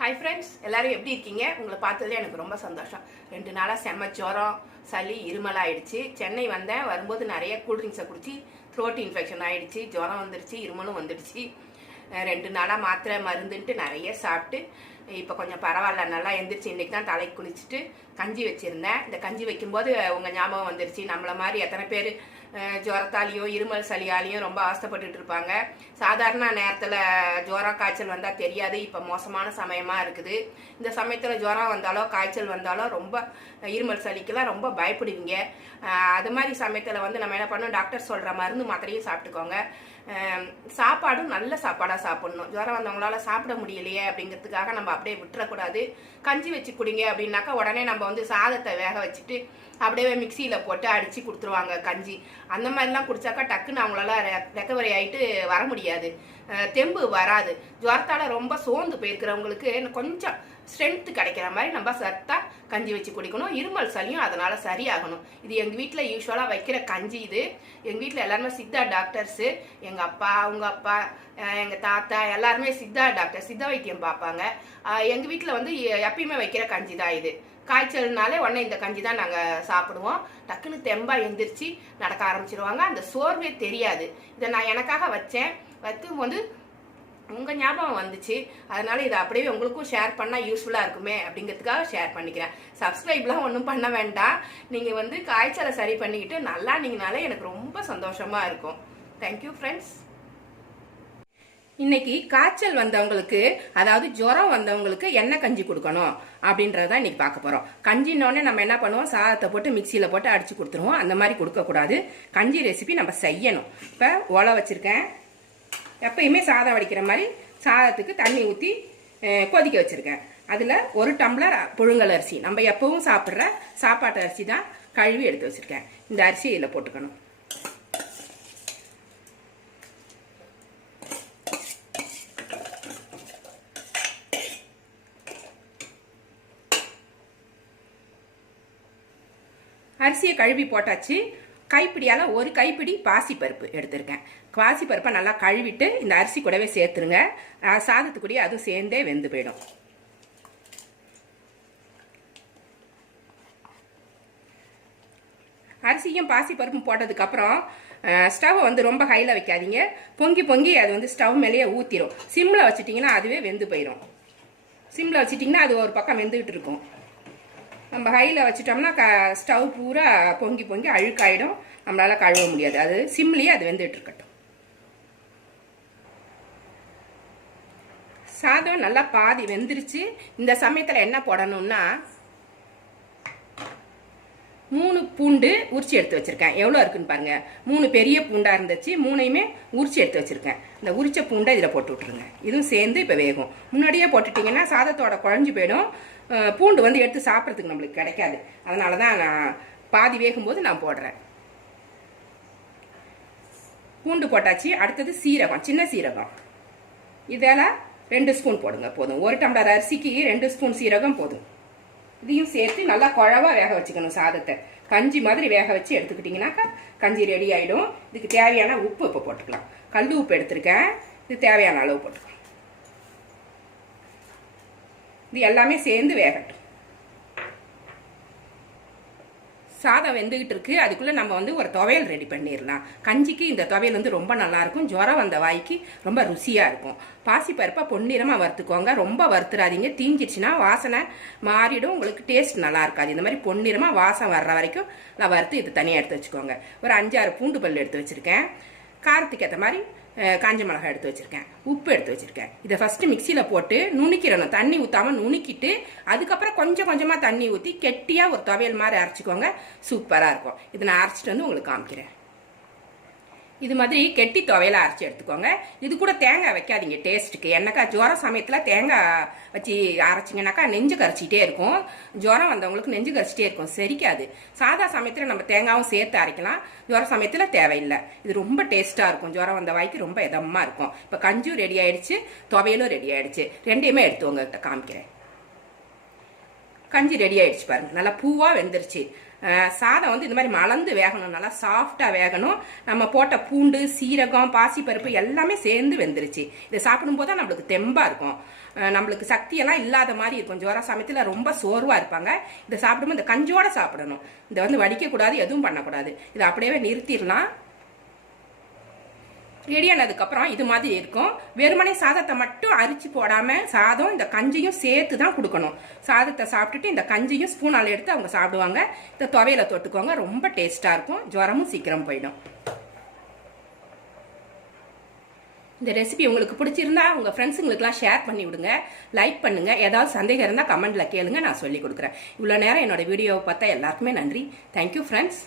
Hi friends எல்லாரும் எப்படி இருக்கீங்க? உங்களை பார்த்ததுல எனக்கு ரொம்ப சந்தோஷம். ரெண்டு நாளாக செம்ம ஜுரம் சளி இருமலாயிடுச்சு சென்னை வந்தேன். வரும்போது நிறைய கூல்ட்ரிங்க்ஸை குடிச்சு த்ரோட் இன்ஃபெக்ஷன் ஆயிடுச்சு ஜுரம் வந்துடுச்சு இருமலும் வந்துடுச்சு. ரெண்டு நாளாக மாத்திரை மருந்துன்ட்டு நிறைய சாப்பிட்டு இப்போ கொஞ்சம் பரவாயில்ல நல்லா எந்திரிச்சு இன்றைக்கி தான் தலைக்கு குளிச்சுட்டு கஞ்சி வச்சுருந்தேன். இந்த கஞ்சி வைக்கும்போது உங்கள் ஞாபகம் வந்துடுச்சு நம்மளை மாதிரி எத்தனை பேர் ஜுரத்தாலையும் இருமல் சளியாலையும் ரொம்ப அவஸ்தைப்பட்டுட்டு இருப்பாங்க. சாதாரண நேரத்தில் ஜுரம் காய்ச்சல் வந்தால் தெரியாது. இப்போ மோசமான சமயமாக இருக்குது. இந்த சமயத்தில் ஜுரம் வந்தாலோ காய்ச்சல் வந்தாலோ ரொம்ப இருமல் சளிக்கெல்லாம் ரொம்ப பயப்படுவீங்க. அது மாதிரி சமயத்தில் வந்து நம்ம என்ன பண்ணோம் டாக்டர் சொல்கிற மருந்து மாத்திரையும் சாப்பிட்டுக்கோங்க. சாப்பாடும் நல்ல சாப்பாடாக சாப்பிடணும். ஜுரம் வந்தவங்களால சாப்பிட முடியலையே அப்படிங்கிறதுக்காக நம்ம அப்படியே விட்டுறக்கூடாது. கஞ்சி வச்சு குடிங்க அப்படின்னாக்கா உடனே நம்ம வந்து சாதத்தை வேக வச்சுட்டு அப்படியே மிக்சியில் போட்டு அடித்து கொடுத்துருவாங்க கஞ்சி. அந்த மாதிரிலாம் குடித்தாக்கா டக்குன்னு அவங்களால ரெக்கவரி ஆகிட்டு வர முடியாது. தெம்பு வராது. ஜுரத்தால் ரொம்ப சோர்ந்து போயிருக்கிறவங்களுக்கு கொஞ்சம் ஸ்ட்ரென்த்து கிடைக்கிற மாதிரி நம்ம சத்தாக கஞ்சி வச்சு குடிக்கணும். இருமல் சளியும் அதனால் சரியாகணும். இது எங்கள் வீட்டில் யூஸ்வலாக வைக்கிற கஞ்சி இது. எங்கள் வீட்டில் எல்லாருமே சித்தா டாக்டர்ஸு எங்கள் அப்பா அவங்க அப்பா எங்கள் தாத்தா எல்லாருமே சித்தா டாக்டர் சித்தா வைத்தியம் பார்ப்பாங்க. எங்கள் வீட்டில் வந்து எப்பயுமே வைக்கிற கஞ்சி தான் இது. காய்ச்சல்னாலே உடனே இந்த கஞ்சி தான் நாங்கள் சாப்பிடுவோம். டக்குன்னு தெம்பா எந்திரிச்சு நடக்க ஆரம்பிச்சிருவாங்க. அந்த சோர்வே தெரியாது. இதை நான் எனக்காக வச்சேன். வைக்கும் வந்து உங்கள் ஞாபகம் வந்துச்சு. அதனால் இதை அப்படியே உங்களுக்கும் ஷேர் பண்ணால் யூஸ்ஃபுல்லாக இருக்குமே அப்படிங்கிறதுக்காக ஷேர் பண்ணிக்கிறேன். சப்ஸ்கிரைப்லாம் ஒன்றும் பண்ண வேண்டாம். நீங்கள் வந்து காய்ச்சலை சரி பண்ணிக்கிட்டு நல்லா நீங்கனாலே எனக்கு ரொம்ப சந்தோஷமாக இருக்கும். தேங்க்யூ ஃப்ரெண்ட்ஸ் இன்னைக்கு காய்ச்சல் வந்தவங்களுக்கு அதாவது ஜுரம் வந்தவங்களுக்கு என்ன கஞ்சி கொடுக்கணும் அப்படின்றத இன்னைக்கு பார்க்க போகிறோம் கஞ்சினோடனே நம்ம என்ன பண்ணுவோம்? சாதத்தை போட்டு மிக்சியில் போட்டு அடிச்சு கொடுத்துருவோம். அந்த மாதிரி கொடுக்கக்கூடாது கஞ்சி ரெசிபி நம்ம செய்யணும். இப்போ ஒலை வச்சுருக்கேன். எப்பயுமே சாதம் வடிக்கிற மாதிரி சாதத்துக்கு தண்ணி ஊற்றி கொதிக்க வச்சுருக்கேன். அதில் ஒரு டம்ளர் புழுங்கல் அரிசி. நம்ம எப்பவும் சாப்பிட்ற சாப்பாட்டு அரிசி தான் கழுவி எடுத்து வச்சுருக்கேன். இந்த அரிசி இதில் போட்டுக்கணும். அரிசியை கழுவி போட்டாச்சு. கைப்பிடியால் ஒரு கைப்பிடி பாசிப்பருப்பு எடுத்திருக்கேன். பாசிப்பருப்பை நல்லா கழுவிட்டு இந்த அரிசி கூடவே சேர்த்துருங்க. சாதத்துக்குடியே அதுவும் சேர்ந்தே வெந்து போயிடும். அரிசியும் பாசிப்பருப்பும் போட்டதுக்கப்புறம் ஸ்டவ் வந்து ரொம்ப ஹையில் வைக்காதீங்க. பொங்கி பொங்கி அது வந்து ஸ்டவ் மேலேயே ஊற்றிடும் சிம்மில் வச்சிட்டிங்கன்னா அதுவே வெந்து போயிடும் சிம்மில் வச்சுட்டிங்கன்னா அது ஒரு பக்கம் வெந்துகிட்டு இருக்கும். நம்ம ஹையில் வச்சுட்டோம்னா க ஸ்டவ் பூரா பொங்கி பொங்கி அழுக்காயிடும். நம்மளால கழுவ முடியாது. அது சிம்லேயே அது வெந்துட்டு இருக்கட்டும். சாதம் நல்லா பாதி வெந்துருச்சு. இந்த சமயத்தில் என்ன போடணும்னா மூணு பூண்டு உரிச்சி எடுத்து வச்சிருக்கேன். எவ்வளோ இருக்குன்னு பாருங்க. மூணு பெரிய பூண்டாக இருந்துச்சு. மூணையுமே உரிச்சி எடுத்து வச்சிருக்கேன். இந்த உரிச்ச பூண்டை இதில் போட்டு விட்ருங்க இதுவும் சேர்ந்து இப்போ வேகும். முன்னாடியே போட்டுட்டிங்கன்னா சாதத்தோட குழஞ்சு போயிடும். பூண்டு வந்து எடுத்து சாப்பிட்றதுக்கு நம்மளுக்கு கிடைக்காது. அதனால தான் நான் பாதி வேகும்போது நான் போடுறேன். பூண்டு போட்டாச்சு. அடுத்தது சீரகம் சின்ன சீரகம். இதெல்லாம் ரெண்டு ஸ்பூன் போடுங்க போதும். ஒரு டம்ளர் அரிசிக்கு ரெண்டு ஸ்பூன் சீரகம் போதும். இதையும் சேர்த்து நல்லா குழவா வேக வச்சுக்கணும் சாதத்தை. கஞ்சி மாதிரி வேக வச்சு எடுத்துக்கிட்டிங்கனாக்கா கஞ்சி ரெடி ஆகிடும் இதுக்கு தேவையான உப்பு இப்போ போட்டுக்கலாம். கல் உப்பு எடுத்திருக்கேன். இது தேவையான அளவு போட்டுக்கலாம். இது எல்லாமே சேர்ந்து வேகட்டும். சாதம் வெந்துகிட்டு இருக்கு. அதுக்குள்ளே நம்ம வந்து ஒரு துவையல் ரெடி பண்ணிடலாம். கஞ்சிக்கு இந்த துவையல் வந்து ரொம்ப நல்லாயிருக்கும். ஜுரம் வந்த வாய்க்கு ரொம்ப ருசியாக இருக்கும். பாசிப்பருப்பை பொன்னிறமாக வறுத்துக்கோங்க. ரொம்ப வறுத்துறாதீங்க. தீஞ்சிச்சுன்னா வாசனை மாறிடும். உங்களுக்கு டேஸ்ட் நல்லா இருக்காது. இந்த மாதிரி பொன்னிறமாக வாசம் வர்ற வரைக்கும் நான் வறுத்து இது தனியாக எடுத்து வச்சுக்கோங்க. ஒரு அஞ்சாறு பூண்டு பல் எடுத்து வச்சுருக்கேன். காரத்துக்கு ஏற்ற மாதிரி காஞ்ச மிளகாய் எடுத்து வச்சிருக்கேன். உப்பு எடுத்து வச்சிருக்கேன். இதை ஃபர்ஸ்ட் மிக்சியில் போட்டு நுணுக்கிடணும். தண்ணி ஊற்றாம நுணுக்கிட்டு அதுக்கப்புறம் கொஞ்சம் கொஞ்சமாக தண்ணி ஊற்றி கெட்டியாக ஒரு துவையல் மாதிரி அரைச்சிக்கோங்க. சூப்பராக இருக்கும். இதை நான் அரைச்சிட்டு வந்து உங்களுக்கு காமிக்கிறேன். இது மாதிரி கெட்டி துவையில அரைச்சி எடுத்துக்கோங்க. இது கூட தேங்காய் வைக்காதீங்க டேஸ்ட்டுக்கு என்னக்கா ஜுரம் சமயத்தில் தேங்காய் வச்சு அரைச்சிங்கனாக்கா நெஞ்சு கரைச்சிக்கிட்டே இருக்கும். ஜுரம் வந்தவங்களுக்கு நெஞ்சு கரைச்சிட்டே இருக்கும் செரிக்காது. சாதா சமயத்தில் நம்ம தேங்காயும் சேர்த்து அரைக்கலாம். ஜுரம் சமயத்தில் தேவையில்லை. இது ரொம்ப டேஸ்ட்டாக இருக்கும். ஜுரம் வந்த வாய்க்கு ரொம்ப இதமாக இருக்கும். இப்போ கஞ்சும் ரெடி ஆயிடுச்சு துவையலும் ரெடி ஆயிடுச்சு. ரெண்டையுமே எடுத்து உங்கள்கிட்ட காமிக்கிறேன். கஞ்சி ரெடி ஆயிடுச்சு பாருங்க. நல்லா பூவா வெந்துருச்சு. சாதம் வந்து இந்த மாதிரி மலர்ந்து வேகணும். நல்லா சாஃப்டாக வேகணும். நம்ம போட்ட பூண்டு சீரகம் பாசிப்பருப்பு எல்லாமே சேர்ந்து வெந்துருச்சு. இதை சாப்பிடும்போது தான் நம்மளுக்கு தெம்பாக இருக்கும். நம்மளுக்கு சக்தியெல்லாம் இல்லாத மாதிரி இருக்கும். ஜுர சமயத்தில் ரொம்ப சோர்வாக இருப்பாங்க. இதை சாப்பிடும்போது இந்த கஞ்சோட சாப்பிடணும். இதை வந்து வடிக்கக்கூடாது எதுவும் பண்ணக்கூடாது. இதை அப்படியே நிறுத்திடலாம். ரெடியானதுக்கப்புறம் இது மாதிரி இருக்கும். வெறுமனே சாதத்தை மட்டும் அரிச்சு போடாமல் சாதம் இந்த கஞ்சியும் சேர்த்து தான் கொடுக்கணும். சாதத்தை சாப்பிட்டுட்டு இந்த கஞ்சியும் ஸ்பூனால் எடுத்து அவங்க சாப்பிடுவாங்க. இந்த துவையில தொட்டுக்கோங்க. ரொம்ப டேஸ்ட்டாக இருக்கும். ஜுரமும் சீக்கிரம் போயிடும். இந்த ரெசிபி உங்களுக்கு பிடிச்சிருந்தா உங்கள் ஃப்ரெண்ட்ஸுங்களுக்குலாம் ஷேர் பண்ணி விடுங்க. லைக் பண்ணுங்க. ஏதாவது சந்தேகம் இருந்தால் கமெண்ட்டில் கேளுங்க. நான் சொல்லி கொடுக்குறேன். இவ்வளோ நேரம் என்னோட வீடியோவை பார்த்தா எல்லாருக்குமே நன்றி. Thank you friends